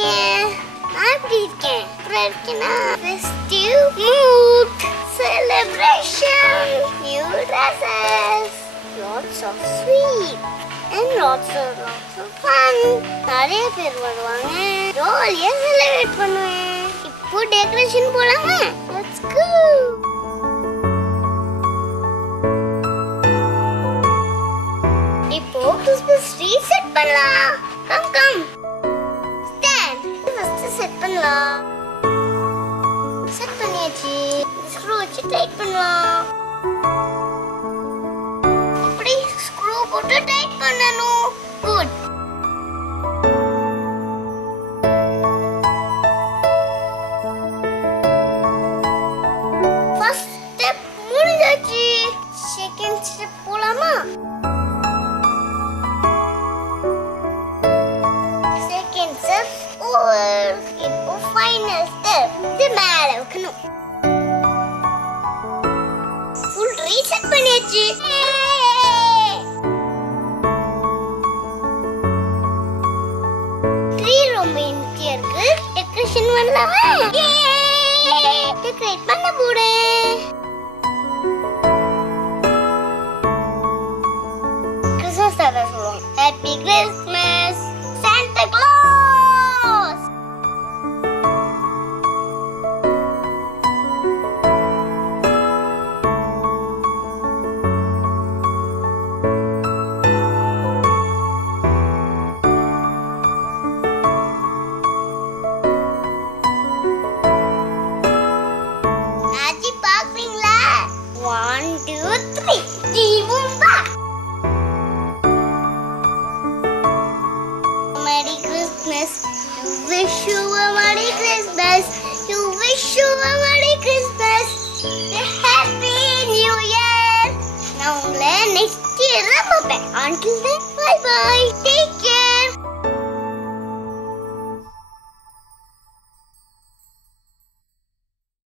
இருக்கீங்க? நான் எப்படி இருக்கேன்? Festive mood, celebration, new dresses, lots of sweet and lots of fun. நிறைய பேர் வருவாங்க. ஜாலியா செலிப்ரேட் பண்ணுவேன். இப்போ டெக்கரேஷன் போலாமா? Let's go. இப்போ கிறிஸ்மஸ் ட்ரீ செட் பண்ணலாம். Come. Stand. First செட் பண்ணலாம். செட் பண்ணியாச்சு. ஸ்க்ரூ வச்சு டைட் பண்ணலாம். இப்படி ஸ்க்ரூ போட்டு டைட் பண்ணனும். குட். ஃபர்ஸ்ட் ஸ்டெப் முடிஞ்சாச்சு. செகண்ட் ஸ்டெப் போலாமா? Second step over. இப்போ ஃபைனல் ஸ்டெப். இது மேல வைக்கணும். ஃபுல் ரீசெட் பண்ணியாச்சு. ட்ரீ ரொம்ப இன்கியா இருக்கு. டெக்கரேஷன் பண்ணலாமா? டெக்கரேட் பண்ண போறேன். கிறிஸ்மஸ் தாத்தா சொல்லுவாங்க. Happy Christmas Santa Claus. ஆச்சி பாக்குறீங்களா? 1 2 3 ஜீவும்பா. Merry Christmas. You wish you a Merry Christmas. You wish you a Merry Christmas. A Happy New Year. நான் உங்களை next year பார்ப்பேன். Until then, bye bye. Take care.